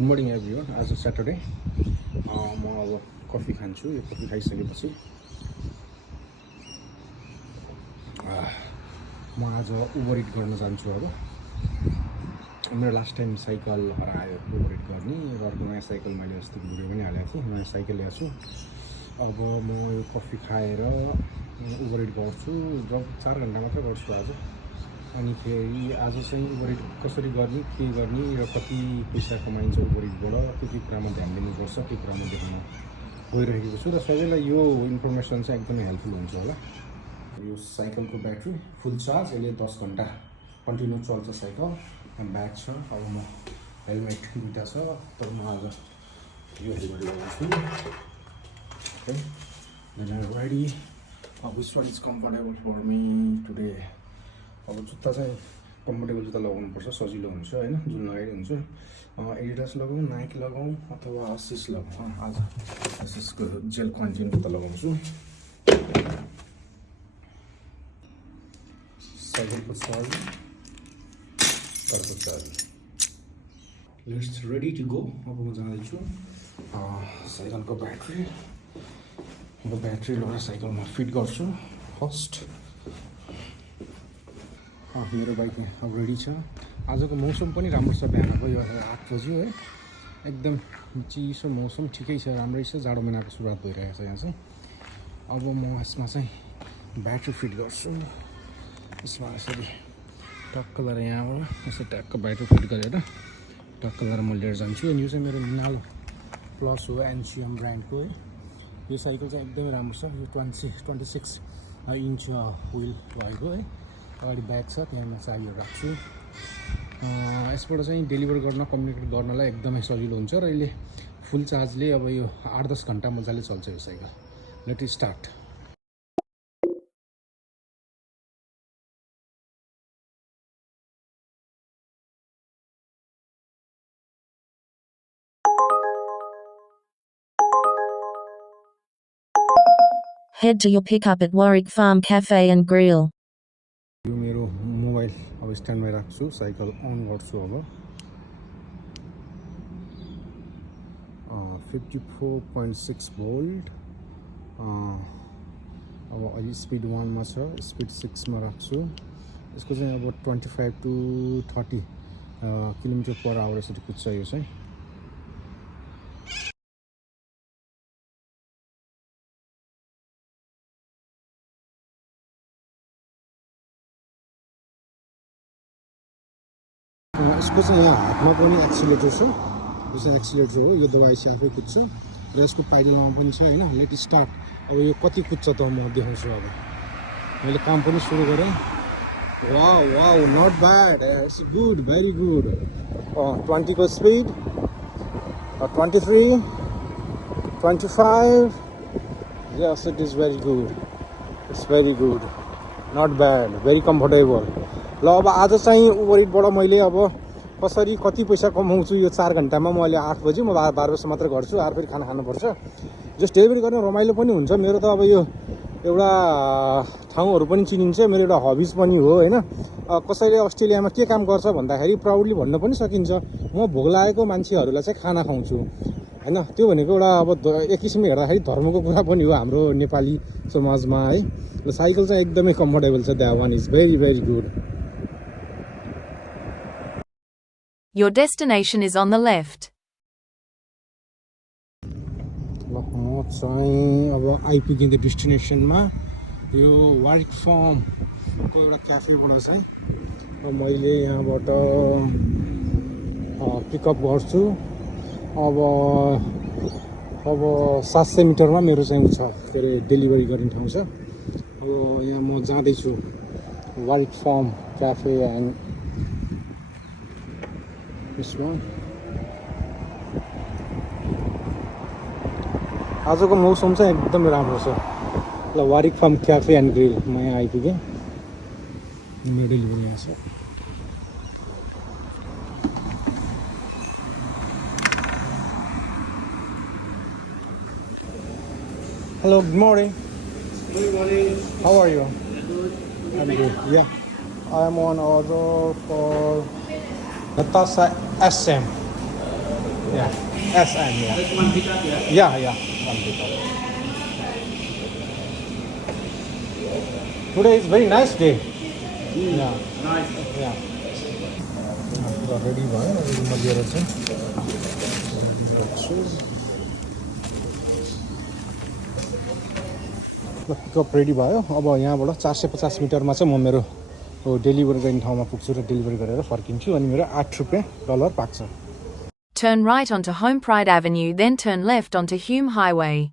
Good morning everyone. आज Saturday म अब कफी खान्छु। यो कफी खाइसकेपछि म आज उबर इट गर्न जान्छु। अब मेरो लास्ट टाइम साइकल हरायो उबर इट गर्ने, अर्को नयाँ साइकल मैले अस्ति भिडियो पनि हालेको थिएँ। नयाँ साइकल ल्याएको छु। अब म यो कफी खाएर उबर इट गर्छु। जब 4 घन्टा मात्र गर्छु आज। अनि फेरि आज चाहिँ उबर इट कसरी गर्ने, के गर्ने र कति पैसा कमाइन्छ उबर इटबाट, के कुरामा ध्यान दिनुपर्छ त्यो कुरामा देखाउन गइरहेको छु। र सबैलाई यो इन्फर्मेसन चाहिँ एकदमै हेल्पफुल हुन्छ होला। यो साइकलको ब्याट्री फुल चार्ज, यसले 10 घन्टा कन्टिन्यू चल्छ साइकल। ब्याग छ, अब म हेलमेट दुइटा छ, तर म आज यो हेलमेट लगाउँछु। Okay, then I ready. Which one is comfortable for me today. अब जुत्ता चाहिँ कम्फर्टेबल जुत्ता लगाउनुपर्छ, सजिलो हुन्छ होइन, जुन लगाइदिए हुन्छ। एडिडास लगाउँ, नाइक लगाउँ अथवा आसिस लगाउँ। आज आसिसको जेल क्वान्टिन जुत्ता लगाउँछु। साइकलको चार्ज, कारको charge, let's ready to go. अब म जाँदैछु। साइकलको ब्याट्री लगेर साइकलमा फिट गर्छु फर्स्ट। मेरो बाइक अब रेडी छ। आजको मौसम पनि राम्रो छ। बिहान अब यो 8 बज्यो है, एकदम चिसो मौसम, ठिकै छ, राम्रै छ। जाडो महिनाको सुरुवात भइरहेको छ यहाँ चाहिँ। अब म यसमा चाहिँ ब्याट्री फिट गर्छु। यसमा यसरी टक्क गरेर यहाँबाट यसरी ट्याक्क ब्याट्री फिट गरेर टक्क गरेर म लिएर जान्छु। अनि यो चाहिँ मेरो मिनालो प्लस हो, एनसिएम ब्रान्डको है। यो साइकल चाहिँ एकदमै राम्रो छ। यो 26 इन्च विल भएको है। अगाडि ब्याग छ, त्यहाँ म चाबीहरू राख्छु। यसबाट चाहिँ डेलिभर गर्न, कम्युनिकेट गर्नलाई एकदमै सजिलो हुन्छ। र यसले फुल चार्जले अब यो 8-10 घन्टा मजाले चल्छ यो cycle. Let it start. Head to your pickup at Warwick Farm Cafe and Grill. यो मेरो मोबाइल अब स्ट्यान्डमा राख्छु, साइकल अन गर्छु। अब 54.6 भोल्ट। अब अहिले स्पिड 1 मा छ, स्पिड 6 मा राख्छु। यसको चाहिँ अब 25 to 30 किलोमिटर पर आवर यसरी कुद्छ यो चाहिँ। यसको चाहिँ यहाँ हातमा पनि एक्सिलेटर छ, यो चाहिँ एक्सिलेटर हो। यो दबाएपछि आफै कुद्छ। र यसको पाइडलमा पनि छ होइन। Let start. अब यो कति कुद्छ त म देखाउँछु। अब मैले काम पनि सुरु गरेँ। Wow wow, not bad, it's good, very good. 20 को speed, 23, 25। Yes, it is very good, it's very good, not bad, very comfortable. ल अब आज चाहिँ उबर इटबाट मैले अब कसरी कति पैसा कमाउँछु यो 4 घन्टामा। म अहिले 8 बज्यो, म 12 बजी मात्र गर्छु। आएर फेरि खाना खानुपर्छ। जस्ट डेलिभरी गर्न रमाइलो पनि हुन्छ। मेरो त अब यो एउटा ठाउँहरू पनि चिनिन्छ, मेरो एउटा हबिज पनि हो होइन। कसैले अस्ट्रेलियामा के काम गर्छ भन्दाखेरि प्राउडली भन्न पनि सकिन्छ, म भोक लागेको मान्छेहरूलाई चाहिँ खाना खुवाउँछु होइन। त्यो भनेको एउटा अब एक किसिमले हेर्दाखेरि धर्मको कुरा पनि हो हाम्रो नेपाली समाजमा है। र साइकल चाहिँ एकदमै कम्फर्टेबल छ। That one is very very good. Your destination is on the left. म चाहिँ अब आइपुगेँ डेस्टिनेसनमा। यो वार्विक फार्मको एउटा क्याफेबाट चाहिँ अब मैले यहाँबाट पिकअप गर्छु। अब 700 मिटरमा मेरो चाहिँ छ के अरे डेलिभरी गर्ने ठाउँ छ। अब यहाँ म जाँदैछु Warwick farm cafe and this one. आजको मौसम चाहिँ एकदमै राम्रो छ। ल Warwick farm cafe and grill म यहाँ आइपुगेँ। मेरो डेलिभरी यहाँ छ। Hello, good morning. Good morning. How are you? Good. I'm good. Yeah, I am on order for Natasha SM. Yeah. Yes, I am. Yeah. Just one pickup, yeah? Yeah. One pickup. Today is very nice day. Yeah. Nice. Yeah. Ready भयो रुममा लिएर चाहिँ pickup ready भयो अब यहाँबाट 450 मिटरमा चाहिँ म मेरो डेलिभरी गर्ने ठाउँमा पुग्छु र डेलिभरी गरेर फर्किन्छु अनि मेरो $8 पाक्छ Turn right onto Home Pride Avenue, then turn left onto Hume Highway.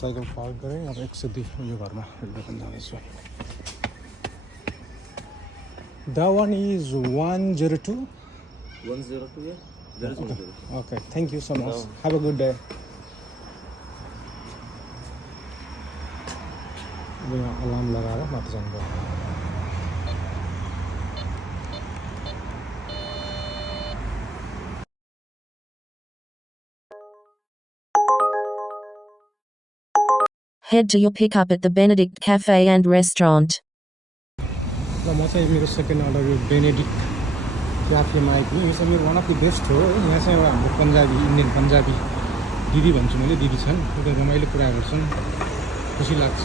Cycle park गरेँ अब 102 यो घरमा दोकान जानेछु That one is 102? 102, yeah? There is 102. Okay, thank you so much. Have a good day. अब यहाँ अलार्म लगाएर माथि जानुभयो Head to your pickup at the Benedict Cafe and Restaurant. र म चाहिँ मेरो सेकेन्ड अर्डर यो बेनेडिक्ट क्याफेमा आइपुगेँ यो चाहिँ मेरो वान अफ द बेस्ट हो यहाँ चाहिँ एउटा हाम्रो पन्जाबी इन्डियन पन्जाबी दिदी भन्छु मैले दिदी छन् उनीहरू रमाइलो कुरा गर्छन् खुसी लाग्छ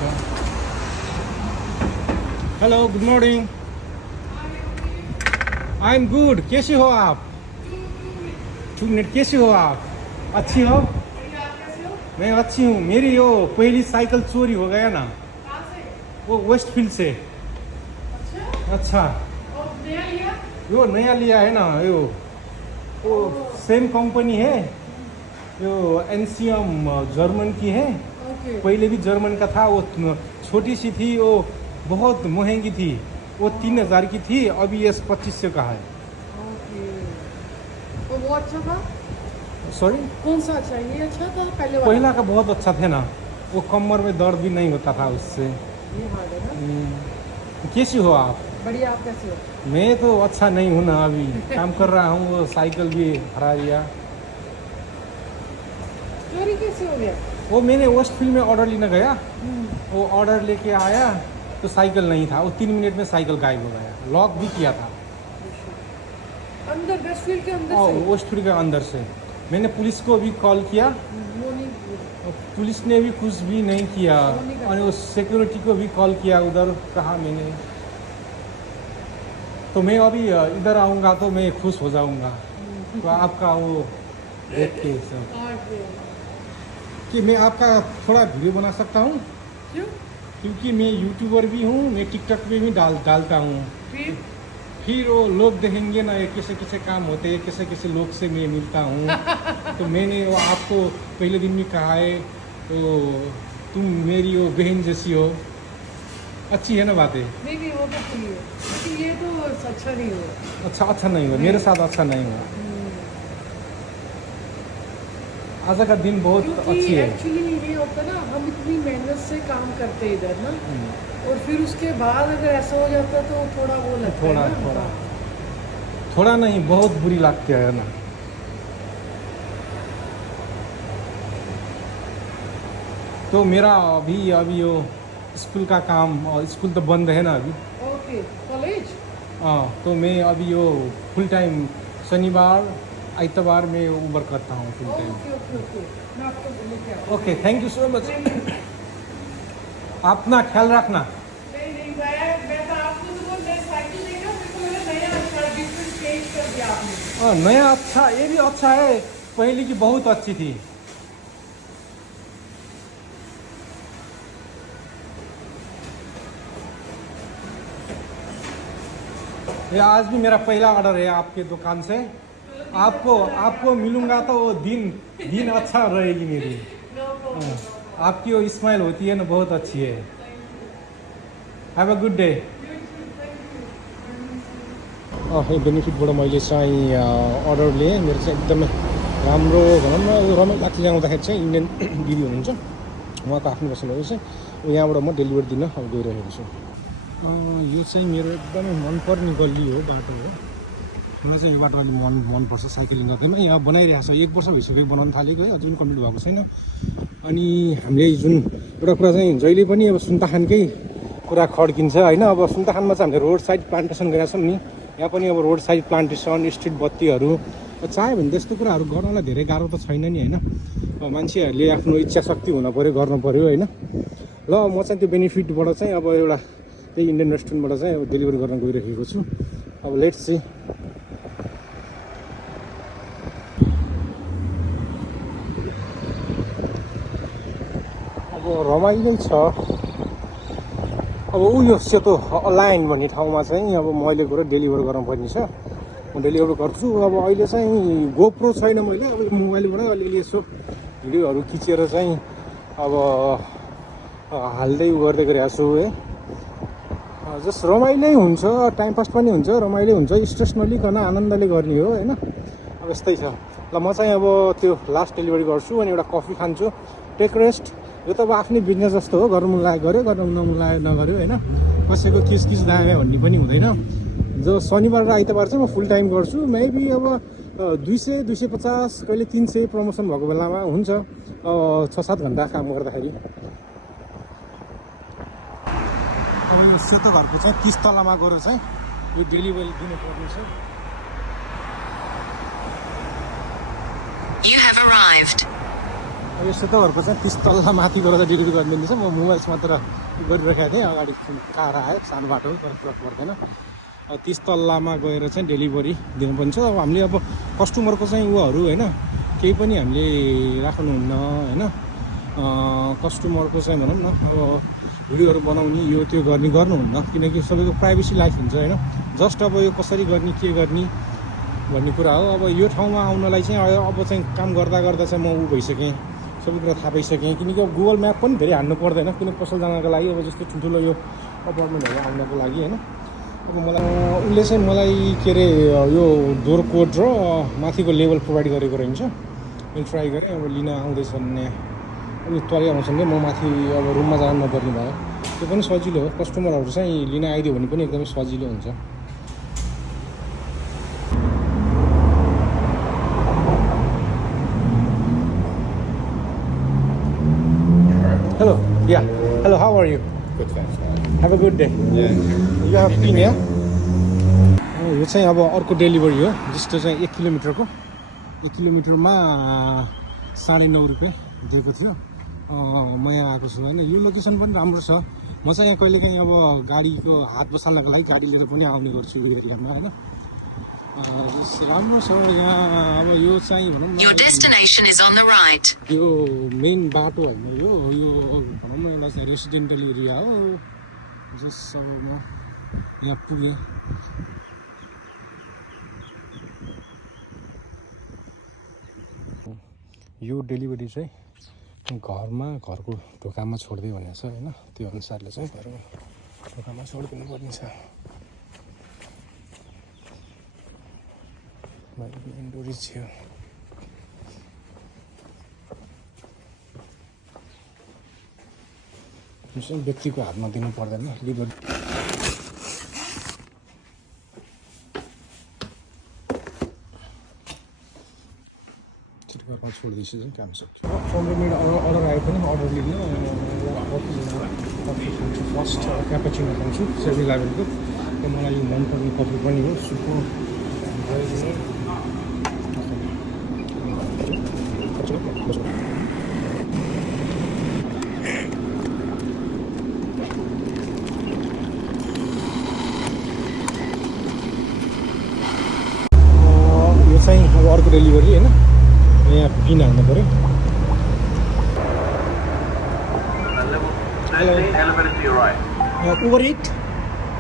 hello good morning I am good कैसी हो आप 2 मिनट कैसी हो आप अच्छी हो मैं अच्छी हूँ मेरी यो पहली साइकिल चोरी हो गया ना वो वेस्टफील्ड से अच्छा यो नया लिया है ना यो वो सेम कंपनी है यो एनसीएम जर्मन की है पहले भी जर्मन का था वो छोटी सी थी वो बहुत महंगी थी वो 3000 की थी अभी ये 2500 का है तो वो अच्छा था सॉरी कौन सा अच्छा है ये अच्छा था पहले वाला पहला का बहुत अच्छा था ना वो कमर में दर्द भी नहीं होता था उससे ये हार्ड है ना कैसी हो आप बढ़िया आप कैसे हो मैं तो अच्छा नहीं हूँ ना अभी काम कर रहा हूँ वो साइकिल भी हरा दिया चोरी कैसे हो गया वो मैंने वेस्टफील्ड में ऑर्डर लेने गया वो ऑर्डर लेके आया तो साइकिल नहीं था वो 3 मिनट में साइकिल गायब हो गया लॉक भी किया था अंदर वेस्टफील्ड के अंदर और से वेस्टफील्ड के अंदर से मैंने पुलिस को भी कॉल किया वो नहीं पुलिस ने भी कुछ भी नहीं किया और उस सिक्योरिटी को भी कॉल किया उधर कहा मैंने तो मैं अभी इधर आऊँगा तो मैं खुश हो जाऊँगा तो आपका वो देख के सब कि मैं आपका थोड़ा वीडियो बना सकता हूँ क्यों क्योंकि मैं यूट्यूबर भी हूँ मैं टिकटॉक पे भी डालता हूँ फिर वो लोग देखेंगे ना कैसे कैसे काम होते हैं कैसे कैसे लोग से मैं मिलता हूँ तो मैंने वो आपको पहले दिन में कहा है तो तुम मेरी वो बहन जैसी हो अच्छी है ना बातें नहीं वो तो सही है लेकिन ये तो अच्छा नहीं हुआ अच्छा नहीं हुआ मेरे साथ अच्छा नहीं हुआ आज का दिन बहुत अच्छी है एक्चुअली ये होता ना हम इतनी मेहनत से काम करते हैं इधर ना और फिर उसके बाद अगर ऐसा हो जाता तो थोड़ा वो लगता है ना थोड़ा नहीं बहुत बुरी लगती है ना तो मेरा अभी वो स्कूल का काम और स्कूल तो बंद है ना अभी ओके कॉलेज हाँ तो मैं अभी वो फुल टाइम शनिवार आइतवार में उबर करता हूँ फुल टाइम ओके ओके ओके मैं आपको लेके आऊँ okay thank you so much अपना ख्याल रखना नहीं मैं तो आपको तो बोल रहे साइकिल लेगा मेरे को लगा नया अच्छा डिफरेंट चेंज कर दिया आपने नया अच्छा ये भी अच्छा है पहले की बहुत अच्छी थी ये आज भी मेरा पहला ऑर्डर है आपके दुकान से आपको मिलूंगा तो वो दिन अच्छा रहेगी मेरी आपकी वो स्माइल होती है ना बहुत अच्छी है हैव अ गुड डे यो बेनिफिटबाट मैले चाहिँ अर्डर लिएँ मेरो चाहिँ एकदमै राम्रो भनौँ न रमाइलो लाग्छ ल्याउँदाखेरि चाहिँ इन्डियन दिदी हुनुहुन्छ उहाँको आफ्नो पसलहरू चाहिँ यहाँबाट म डेलिभरी दिन अब गइरहेको छु यो चाहिँ मेरो एकदमै मनपर्ने गल्ली हो बाटो हो मलाई चाहिँ यो बाटो अलिक मनपर्छ साइक्लिङ गर्दैमा यहाँ बनाइरहेको छ 1 वर्ष भइसक्यो बनाउनु थालेको है अझै पनि कम्प्लिट भएको छैन अनि हामीले जुन एउटा कुरा चाहिँ जहिले पनि अब सुन्ताखानकै कुरा खड्किन्छ होइन अब सुन्ताखानमा चाहिँ हामीले रोड साइड प्लान्टेसन गरेका छौँ नि यहाँ पनि अब रोड साइड प्लान्टेसन स्ट्रिट बत्तीहरू चाह्यो भने त्यस्तो कुराहरू गर्नलाई धेरै गाह्रो त छैन नि होइन मान्छेहरूले आफ्नो इच्छा शक्ति हुन पऱ्यो गर्नु पऱ्यो होइन ल म चाहिँ त्यो बेनिफिटबाट चाहिँ अब एउटा त्यही इन्डियन रेस्टुरेन्टबाट चाहिँ अब डेलिभरी गर्न गइरहेको छु अब लेट्स सी अब रमाइलो छ अब यो सेतो अलाइन भन्ने ठाउँमा चाहिँ अब मैले गएर डेलिभर गर्नुपर्ने छ म डेलिभर गर्छु अब अहिले चाहिँ गोप्रो छैन मैले अब मोबाइलबाट अलिअलि यसो भिडियोहरू खिचेर चाहिँ अब हाल्दै गर्दै गरिरहेको छु है जस्ट रमाइलै हुन्छ टाइम पास पनि हुन्छ रमाइलो हुन्छ स्ट्रेस नलिकन आनन्दले गर्ने हो होइन अब यस्तै छ ल म चाहिँ अब त्यो लास्ट डेलिभरी गर्छु अनि एउटा कफी खान्छु टेक रेस्ट यो त अब आफ्नै बिजनेस जस्तो हो गर्नु मन लाग्यो गऱ्यो गर्नु नमन लाग्यो नगर्यो होइन कसैको किस दायो भन्ने पनि हुँदैन जो शनिबार र आइतबार चाहिँ म फुल टाइम गर्छु मेबी अब 200 250 कहिले 300 प्रमोसन भएको बेलामा हुन्छ 6-7 घन्टा काम गर्दाखेरि अब यो सेतो घरको चाहिँ 30 तलामा गएर चाहिँ यो डेलिभरी दिनुपर्ने छ You have arrived. अब यो सेतो घरको चाहिँ 30 तल्ला माथि गएर डेलिभरी गरिदिनु छ म मोबाइल मात्र गरिरहेको थिएँ अगाडि कार आयो सानो बाटो फरक पर्दैन 30 तल्लामा गएर चाहिँ डेलिभरी दिनुपर्ने छ अब हामीले अब कस्टमरको चाहिँ उयोहरू होइन केही पनि हामीले राख्नुहुन्न होइन कस्टमरको चाहिँ भनौँ न अब भिडियोहरू बनाउने यो त्यो गर्नुहुन्न किनकि सबैको प्राइभेसी लाइफ हुन्छ होइन जस्ट अब यो कसरी गर्ने के गर्ने भन्ने कुरा हो अब यो ठाउँमा आउनलाई चाहिँ अब चाहिँ काम गर्दा गर्दा चाहिँ म भइसकेँ सबै कुरा थाहा पाइसकेँ किनकि अब गुगल म्याप पनि धेरै हान्नु पर्दैन किन पसल जानको लागि अब जस्तो ठुल्ठुलो यो अपार्टमेन्टहरू आउनको लागि होइन अब मलाई उसले चाहिँ मलाई के अरे यो डोर कोड र माथिको लेभल प्रोभाइड गरेको रहन्छ मैले ट्राई गरेँ अब लिन आउँदैछन् अब तलै आउँछन् म माथि अब रुममा जानु नपर्ने भयो त्यो पनि सजिलो हो कस्टमरहरू चाहिँ लिन आइदियो भने पनि एकदमै सजिलो हुन्छ Hello. Yeah. Hello. How are you? Good, thanks. Have a good day. Yeah. You have been here? यो चाहिँ अब अर्को डेलिभरी हो जस्तो चाहिँ 1 किलोमिटरको 1 किलोमिटरमा 9.5 रुपियाँ दिएको थियो म यहाँ आएको छु होइन यो लोकेसन पनि राम्रो छ म चाहिँ यहाँ कहिलेकाहीँ अब गाडीको हात बसाल्नको लागि गाडी लिएर पनि आउने गर्छु यो एरियामा होइन राम्रो छ यहाँ अब यो चाहिँ भनौँ न Your destination is on the right. यो मेन बाटो होइन यो भनौँ न एउटा चाहिँ रेसिडेन्टल एरिया हो जस अब म यहाँ पुगेँ यो डेलिभरी चाहिँ घरको ढोकामा छोडिदियो भनेको छ होइन त्यो अनुसारले चाहिँ घरमा ढोकामा छोडिदिनु पर्ने छ इन्डोर थियो जुन व्यक्तिको हातमा दिनु पर्दैन डेलिभरी घरमा छोडिदिएपछि चाहिँ काम सक्छ 15 मिनट अर्डर आयो पनि अर्डर लिनु फर्स्ट क्यापाचिनो खान्छु 7-11को त्यो मलाई मनपर्ने कफी पनि हो सुपर यो चाहिँ अब अर्को डेलिभरी होइन यहाँ पिन हाल्नु पऱ्यो Elevator to your right. Uber Eats?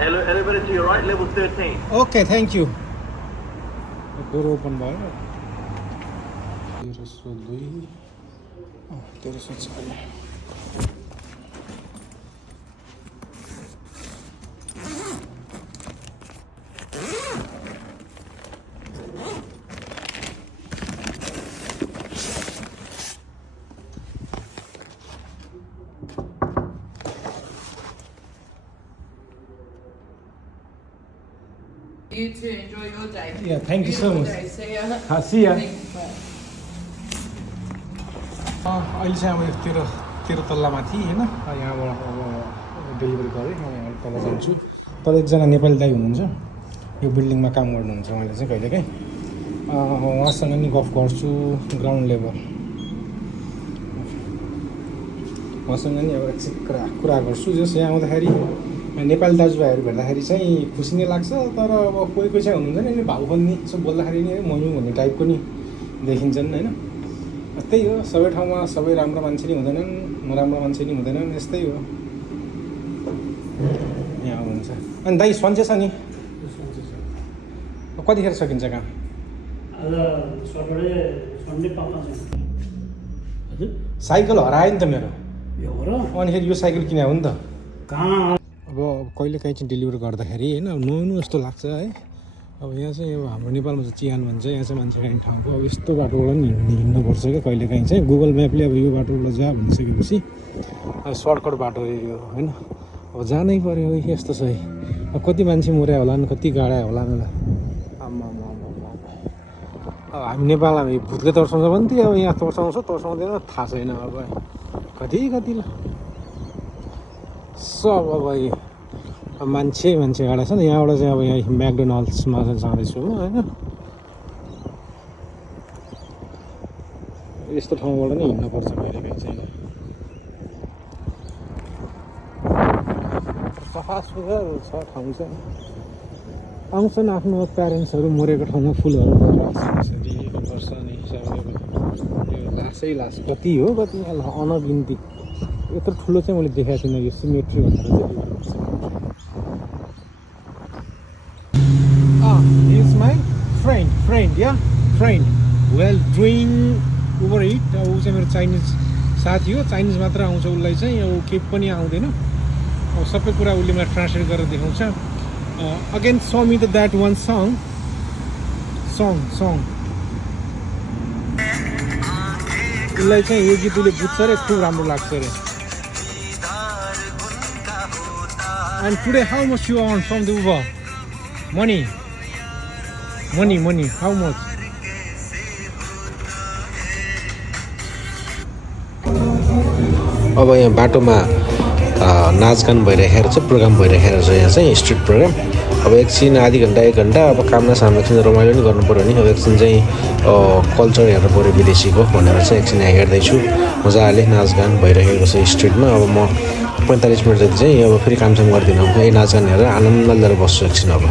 Elevator to your right, level 13. Okay, thank you. Door open भयो 1302 1304 You too. Enjoy your day. Yeah, thank you so much. Day. See ya. See ya. Bye. अहिले चाहिँ अब यो 13 तल्लामाथि होइन यहाँबाट अब delivery गरेँ म यहाँ तल जान्छु तल एकजना नेपाली दाइ हुनुहुन्छ यो बिल्डिङमा काम गर्नुहुन्छ उहाँले चाहिँ कहिलेकाहीँ उहाँसँग नि गफ गर्छु ग्राउन्ड लेभल उहाँसँग नि अब एकछिन कुरा गर्छु जस यहाँ आउँदाखेरि नेपाली दाजुभाइहरू भेट्दाखेरि चाहिँ खुसी नै लाग्छ तर अब कोही चाहिँ हुनुहुन्छ नि भाउ खोल्ने यसो बोल्दाखेरि नि मयौँ भन्ने टाइपको नि देखिन्छन् होइन त्यही हो सबै ठाउँमा सबै राम्रो मान्छे नि हुँदैनन् नराम्रो मान्छे नि हुँदैनन् यस्तै हो यहाँ आउनुहुन्छ अनि दाइ सन्चै छ नि कतिखेर सकिन्छ काम साइकल हरायो नि त मेरो अनिखेरि यो साइकल किने हो नि त अब कहिलेकाहीँ चाहिँ डेलिभर गर्दाखेरि होइन नुहाउनु जस्तो लाग्छ है अब यहाँ चाहिँ अब हाम्रो नेपालमा चाहिँ चिहान भन्छ यहाँ चाहिँ मान्छे खाने ठाउँको अब यस्तो बाटोबाट नि हिँड्नुपर्छ क्या कहिलेकाहीँ चाहिँ गुगल म्यापले अब यो बाटोबाट जा भनिसकेपछि अब सर्टकट बाटो यो होइन अब जानै पऱ्यो यस्तो छ है अब कति मान्छे मर्या होला नि कति गाडा होला नि अब हामी नेपालमा भूतले तर्साउँछ भने थियो अब यहाँ तर्साउँछ तर्साउँदैन थाहा छैन अब कति सब अब मान्छे गाडा छ नि यहाँबाट चाहिँ अब यहाँ म्याकडोनल्ड्समा जाँदैछु होइन यस्तो ठाउँबाट नै हिँड्नुपर्छ कहिलेकाहीँ चाहिँ सफा सुग्घर छ ठाउँ चाहिँ आउँछन् आफ्नो प्यारेन्ट्सहरू मरेको ठाउँमा फुलहरू यसरी गर्छ नि यो लास कति हो कति अनगिन्ती यत्रो ठुलो चाहिँ मैले देखाएको थिइनँ यो सिमेट्री भनेर चाहिँ is my friend well doing Uber it अब ऊ चाहिँ मेरो चाइनिज साथी हो चाइनिज मात्र आउँछ उसलाई चाहिँ अब केही पनि आउँदैन अब सबै कुरा उसले मलाई ट्रान्सलेट गरेर देखाउँछ again so me that one song उसलाई चाहिँ यो गीत उसले बुझ्छ अरे खुब राम्रो लाग्छ अरे And today, how much you earn from the Uber? Money, how much? अब यहाँ बाटोमा नाचगान भइरहेको छ प्रोग्राम भइरहेको छ यहाँ चाहिँ स्ट्रिट प्रोग्राम अब एकछिन आधी घन्टा 1 घन्टा अब काममा सामना एकछिन रमाइलो नि गर्नु पऱ्यो नि अब एकछिन चाहिँ कल्चर हेर्नु पऱ्यो विदेशीको भनेर चाहिँ एकछिन यहाँ हेर्दैछु मजाले नाचगान भइरहेको छ स्ट्रिटमा अब म 45 मिनट जति चाहिँ अब फेरि कामसाम गर्दिनँ यही नाचगान हेरेर आनन्द लिएर बस्छु एकछिन अब